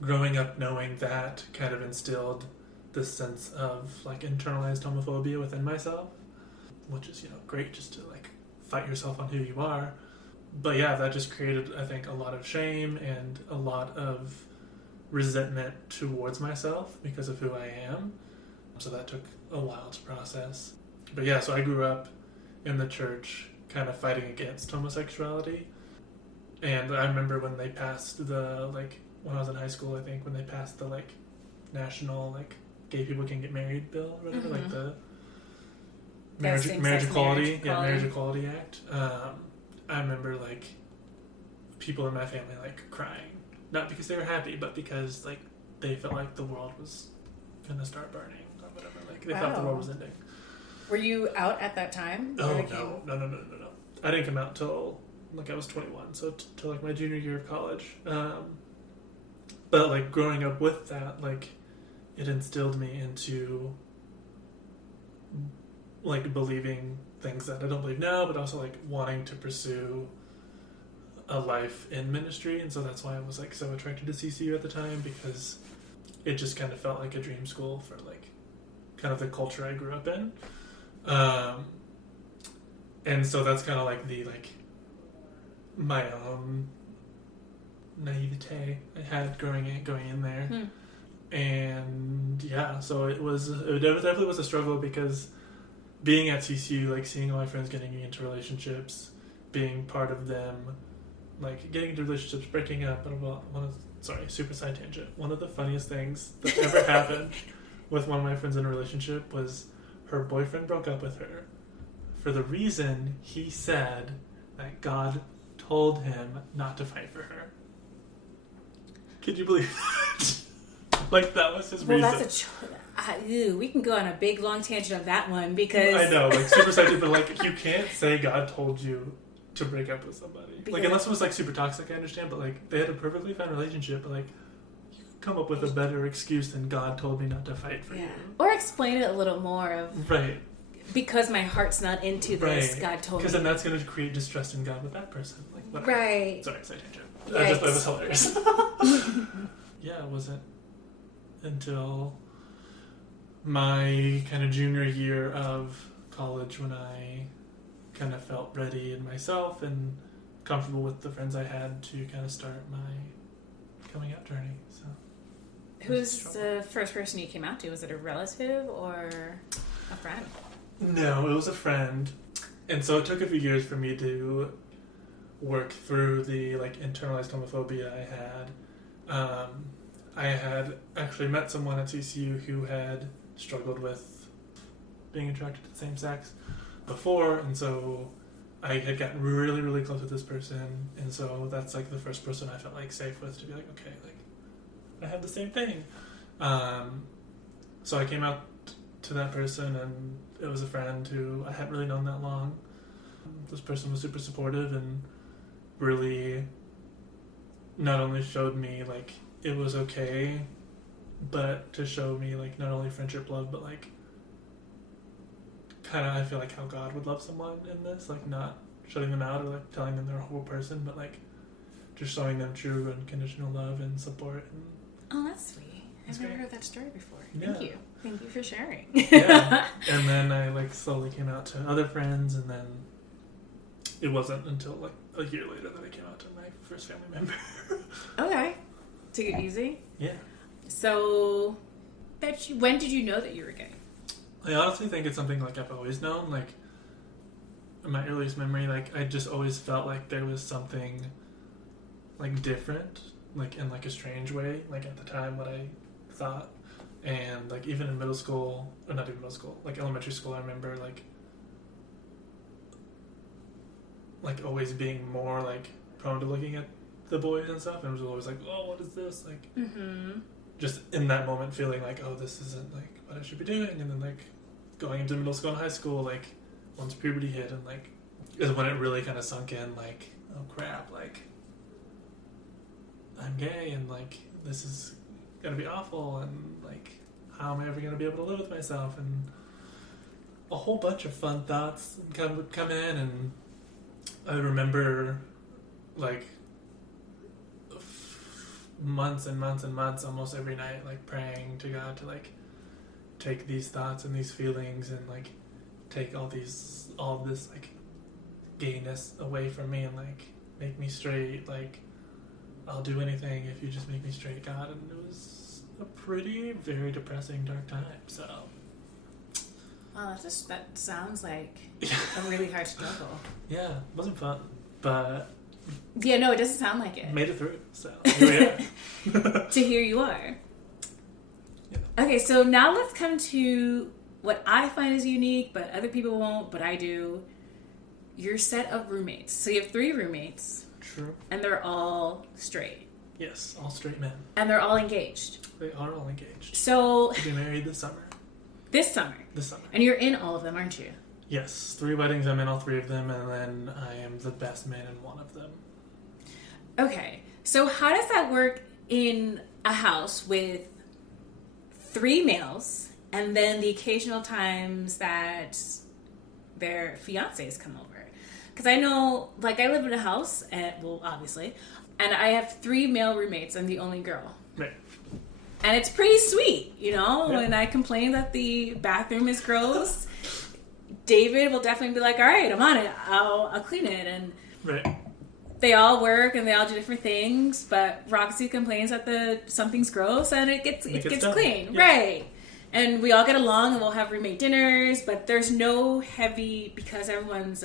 Growing up knowing that kind of instilled this sense of like internalized homophobia within myself, which is, great just to like fight yourself on who you are. But yeah, that just created, I think, a lot of shame and a lot of resentment towards myself because of who I am. So that took a while to process. But yeah, so I grew up in the church kind of fighting against homosexuality. And I remember when they passed when I was in high school, I think, when they passed the national gay people can get married bill or whatever, Mm-hmm. the marriage equality, marriage equality act. I remember people in my family crying, not because they were happy, but because they felt like the world was gonna start burning or whatever. They thought the world was ending. Were you out at that time? Oh no. I didn't come out till I was 21, so till my junior year of college. But growing up with that, it instilled me into believing things that I don't believe now, but also wanting to pursue a life in ministry. And so that's why I was so attracted to CCU at the time, because it just kind of felt like a dream school for kind of the culture I grew up in. And so that's kind of my own naivete I had going in there. And yeah, so it definitely was a struggle, because being at CCU, seeing all my friends getting into relationships, being part of them, getting into relationships, breaking up, super side tangent. One of the funniest things that ever happened with one of my friends in a relationship was her boyfriend broke up with her for the reason he said that God told him not to fight for her. Could you believe that? That was his reason. Well, that's we can go on a big long tangent of that one, because I know, super side, but you can't say God told you to break up with somebody. Unless it was super toxic, I understand, but they had a perfectly fine relationship, but you come up with a better excuse than God told me not to fight for you. Or explain it a little more of right. Because my heart's not into this, right. God told me. Because then that's going to create distrust in God with that person. Whatever. Right. Sorry, side tangent. I just thought it was hilarious. Yeah, it wasn't until my kind of junior year of college when I kind of felt ready in myself and comfortable with the friends I had to kind of start my coming out journey. So, who's the first person you came out to? Was it a relative or a friend? No, it was a friend. And so it took a few years for me to work through the internalized homophobia I had. I had actually met someone at CCU who had struggled with being attracted to the same sex before, and so I had gotten really, really close with this person, and so that's the first person I felt safe with to be okay, I have the same thing. So I came out to that person, and it was a friend who I hadn't really known that long. This person was super supportive and really not only showed me it was okay, but to show me not only friendship, love, but kind of I feel how God would love someone in this, not shutting them out or telling them they're a horrible person, but just showing them true unconditional love and support. And oh, that's sweet. I've never heard that story before. Yeah. Thank you for sharing. Yeah. And then I slowly came out to other friends, and then it wasn't until a year later that I came out to my first family member. Okay. Took it easy? Yeah. So, when did you know that you were gay? I honestly think it's something I've always known. In my earliest memory, I just always felt there was something different, in a strange way. At the time, what I thought, and even in middle school, or not even middle school, elementary school, I remember always being more prone to looking at the boys and stuff, and was always oh, what is this? Just in that moment feeling oh, this isn't what I should be doing. And then going into middle school and high school, once puberty hit, and is when it really kind of sunk in, oh crap, I'm gay, and this is gonna be awful, and how am I ever gonna be able to live with myself? And a whole bunch of fun thoughts would come in, and I remember months and months and months, almost every night, like praying to God to like take these thoughts and these feelings and like take all this like gayness away from me and like make me straight. Like, I'll do anything if you just make me straight, God. And it was a very depressing, dark time. So, wow, that sounds like a really hard struggle. Yeah, it wasn't fun, but yeah, no, it doesn't sound like it. Made it through. So here we are. To here you are. Yeah. Okay, so now let's come to what I find is unique, but other people won't, but I do. Your set of roommates. So you have 3 roommates. True. And they're all straight. Yes, all straight men. And they're all engaged. They are all engaged. So They'll be married this summer. This summer. And you're in all of them, aren't you? Yes, 3 weddings. I'm in all 3 of them, and then I am the best man in one of them. Okay. So how does that work in a house with 3 males and then the occasional times that their fiancés come over? Because I know, like, I live in a house, obviously, and I have 3 male roommates. I'm the only girl. Right. And it's pretty sweet, you know? Yeah. When I complain that the bathroom is gross, David will definitely be like, all right, I'm on it. I'll clean it. And Right. they all work and they all do different things, but Roxy complains that something's gross and it gets done. clean. Yeah. Right. And we all get along and we'll have roommate dinners, but there's no heavy, because everyone's,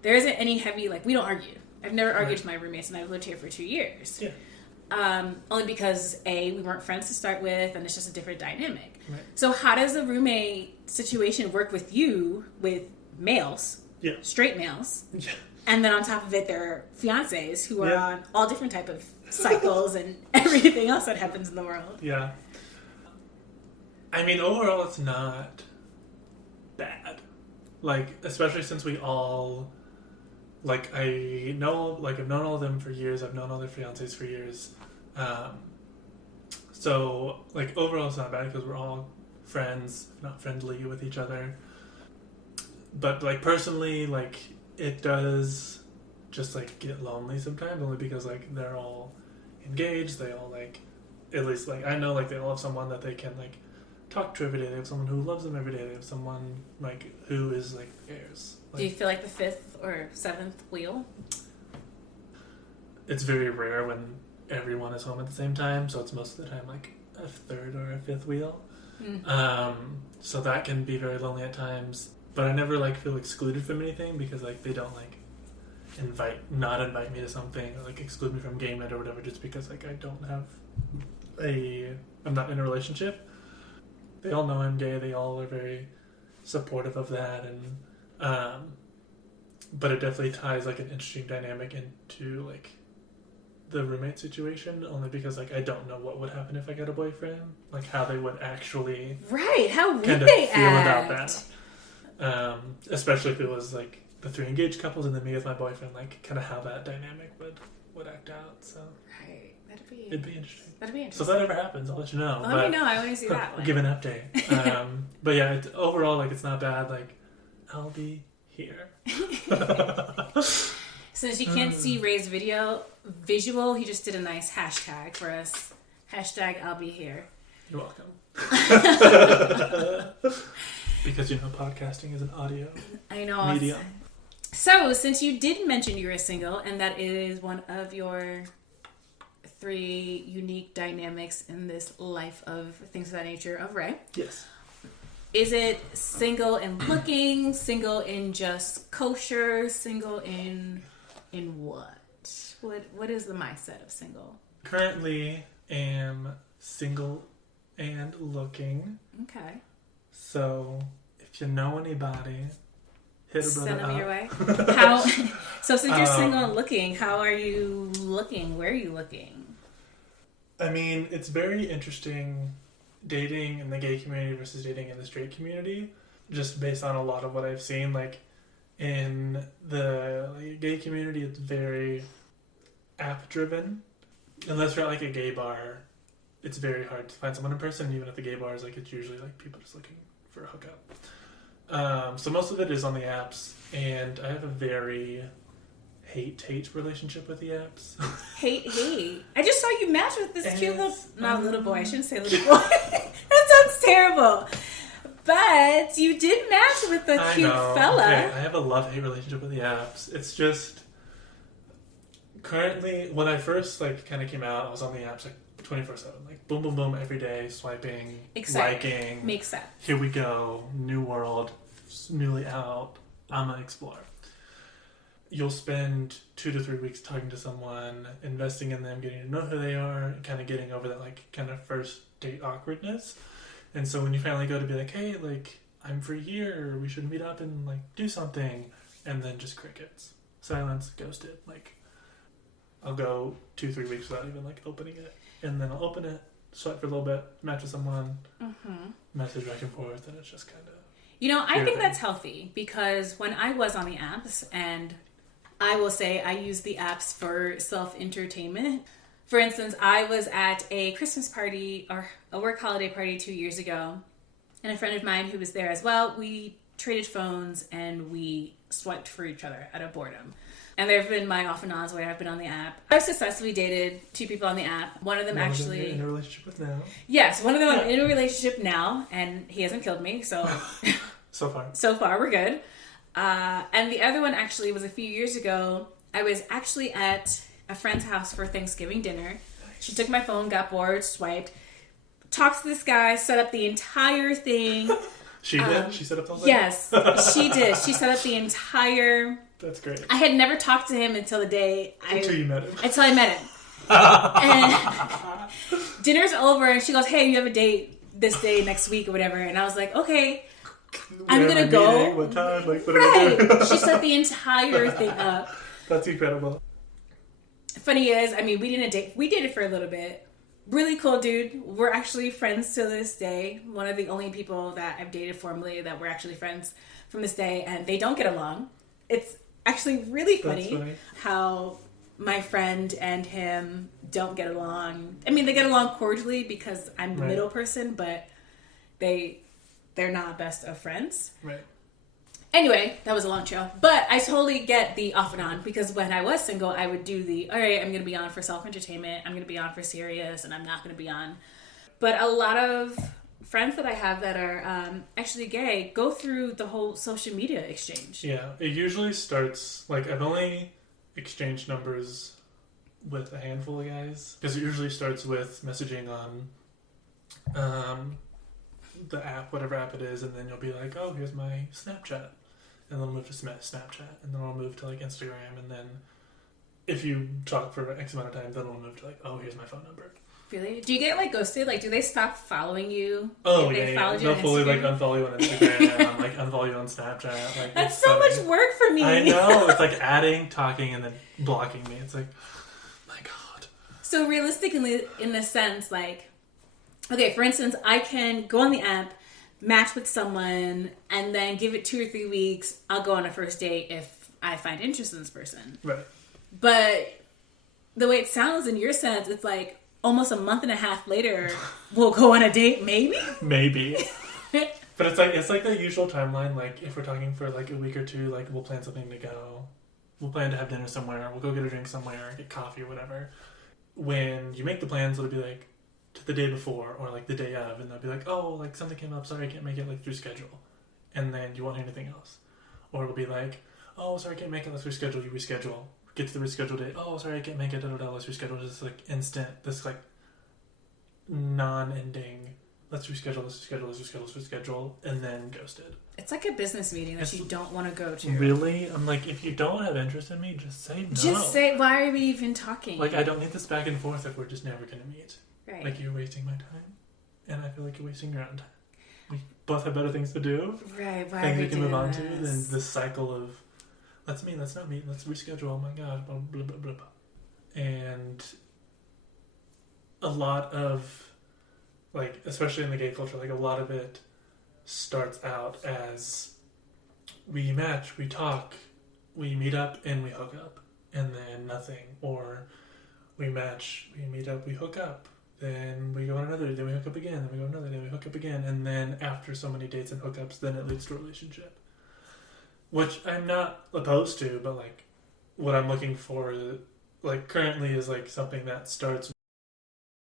there isn't any heavy, like, we don't argue. I've never argued with my roommates, and I've lived here for 2 years. Yeah. Only because, A, we weren't friends to start with, and it's just a different dynamic. Right. So how does the roommate situation work with you, with males, Yeah. straight males, Yeah. and then on top of it, their fiancés who are Yeah. on all different type of cycles and everything else that happens in the world? Yeah. I mean, overall, it's not bad. Like, especially since we all, like, I've known all of them for years. I've known all their fiancés for years. So, like, overall, it's not bad because we're all friends, if not friendly with each other. But, like, personally, like, it does just, like, get lonely sometimes, only because, like, they're all engaged. They all, like, at least, like, I know, like, they all have someone that they can, like, talk to every day. They have someone who loves them every day. They have someone, like, who is, like, theirs. Like, Do you feel like the 5th or 7th wheel? it's very rare when everyone is home at the same time, so it's most of the time, like, a 3rd or a 5th wheel. So that can be very lonely at times. But I never, like, feel excluded from anything because, like, they don't, like, not invite me to something or, like, exclude me from game night or whatever just because, like, I don't have I'm not in a relationship. They all know I'm gay. They all are very supportive of that, and but it definitely ties, like, an interesting dynamic into, like, the roommate situation, only because, like, I don't know what would happen if I got a boyfriend, like, how they would actually Right, how would kind of they feel act? about that. Especially if it was, like, the 3 engaged couples and then me with my boyfriend, like, kind of how that dynamic would act out. So Right, it'd be interesting. That'd be So interesting. if that ever happens, I'll let you know. Let me know. I want to see that I'll one. give an update. But yeah, overall, like, it's not bad. Like, I'll be here. Since you can't see Ray's visual, he just did a nice hashtag for us. Hashtag I'll be here. You're welcome. Because, you know, podcasting is an audio I know. medium. So, since you did mention you were single, and that is one of your 3 unique dynamics in this life of things of that nature of Ray. Yes. Is it single in looking, single in just kosher, single in what? What is the mindset of single? Currently am single and looking. Okay. So if you know anybody, hit a brother Send them up. your way. How? So since you're single and looking, how are you looking? Where are you looking? I mean, it's very interesting dating in the gay community versus dating in the straight community, just based on a lot of what I've seen. Like, in the gay community, it's very app-driven. Unless you're at, like, a gay bar, it's very hard to find someone in person. Even at the gay bars, like, it's usually, like, people just looking for a hookup. So most of it is on the apps, and I have a very hate relationship with the apps. Hate. I just saw you match with this cute little, not little boy. I shouldn't say little boy. That sounds terrible. But you did match with the cute fella. Okay, I have a love-hate relationship with the apps. It's just currently, when I first kind of came out, I was on the apps 24/7, boom, boom, boom, every day, swiping, liking. Makes sense. Here we go, new world, newly out. I'm gonna explore. You'll spend 2 to 3 weeks talking to someone, investing in them, getting to know who they are, kind of getting over that kind of first date awkwardness. And so when you finally go to be hey, I'm free here, we should meet up and do something, and then just crickets, silence, ghosted. I'll go 2-3 weeks without even opening it, and then I'll open it, swipe for a little bit, match with someone, message back and forth, and it's just kind of. I think that's healthy, because when I was on the apps, and I will say I use the apps for self-entertainment. For instance, I was at a Christmas party or a work holiday party 2 years ago, and a friend of mine who was there as well, we traded phones and we swiped for each other out of boredom. And there have been my off and ons where I've been on the app. I've successfully dated 2 people on the app. One of them actually... One of them you're in a relationship with now. Yes, one of them I'm in a relationship now, and he hasn't killed me, so... So far. So far, we're good. And the other one actually was a few years ago. I was actually at a friend's house for Thanksgiving dinner. Nice. She took my phone, got bored, swiped, talked to this guy, set up the entire thing. She did? She set up the whole thing? Yes, she did. She set up the entire... That's great. I had never talked to him until the day Until you met him. Until I met him. And dinner's over, and she goes, hey, you have a date this day next week or whatever. And I was like, okay, I'm going to go. What time? What right. She set the entire thing up. That's incredible. Funny is, we didn't date. We dated for a little bit. Really cool dude. We're actually friends to this day. One of the only people that I've dated formally that we're actually friends from this day, and they don't get along. It's actually really funny how my friend and him don't get along. They get along cordially because I'm the middle person, but they're not best of friends. Right. Anyway, that was a long show. But I totally get the off and on, because when I was single, I would do all right, I'm going to be on for self-entertainment, I'm going to be on for serious, and I'm not going to be on. But a lot of friends that I have that are actually gay go through the whole social media exchange. Yeah, it usually starts, I've only exchanged numbers with a handful of guys, because it usually starts with messaging on the app, whatever app it is, and then you'll be like, oh, here's my Snapchat, and then I'll move to Snapchat, and then I'll move to Instagram, and then if you talk for X amount of time, then I'll move to oh, here's my phone number. Really? Do you get ghosted? Do they stop following you? Oh, yeah. They'll fully unfollow you on Instagram, unfollow you on Snapchat. That's so much work for me. I know. It's adding, talking, and then blocking me. It's my God. So realistically, in a sense, okay, for instance, I can go on the app, match with someone, and then give it 2 or 3 weeks. I'll go on a first date if I find interest in this person. Right. But the way it sounds in your sense, it's almost a month and a half later, we'll go on a date, maybe? Maybe. But it's the usual timeline. If we're talking for a week or two, we'll plan something to go. We'll plan to have dinner somewhere. We'll go get a drink somewhere, get coffee or whatever. When you make the plans, it'll be to the day before or the day of, and they'll be oh, something came up, sorry, I can't make it through schedule. And then you won't hear anything else. Or it'll be oh, sorry, I can't make it, let's reschedule, you reschedule. Get to the rescheduled date. Oh, sorry, I can't make it. Let's reschedule. This instant. This non-ending. Let's reschedule, and then ghosted. It's like a business meeting that you don't want to go to. Really? I'm if you don't have interest in me, just say no. Just say, why are we even talking? I don't need this back and forth if we're just never going to meet. Right. You're wasting my time, and I feel you're wasting your own time. We both have better things to do. Right. Why things are we we can move on to this? than this cycle of. Let's meet, let's not meet, let's reschedule, oh my god, blah, blah, blah, blah, blah. And a lot of, especially in the gay culture, a lot of it starts out as we match, we talk, we meet up, and we hook up, and then nothing. Or we match, we meet up, we hook up, then we go on another, then we hook up again, then we go on another, then we hook up again, and then after so many dates and hookups, then it leads to a relationship. Which I'm not opposed to, but what I'm looking for, like currently, is like something that starts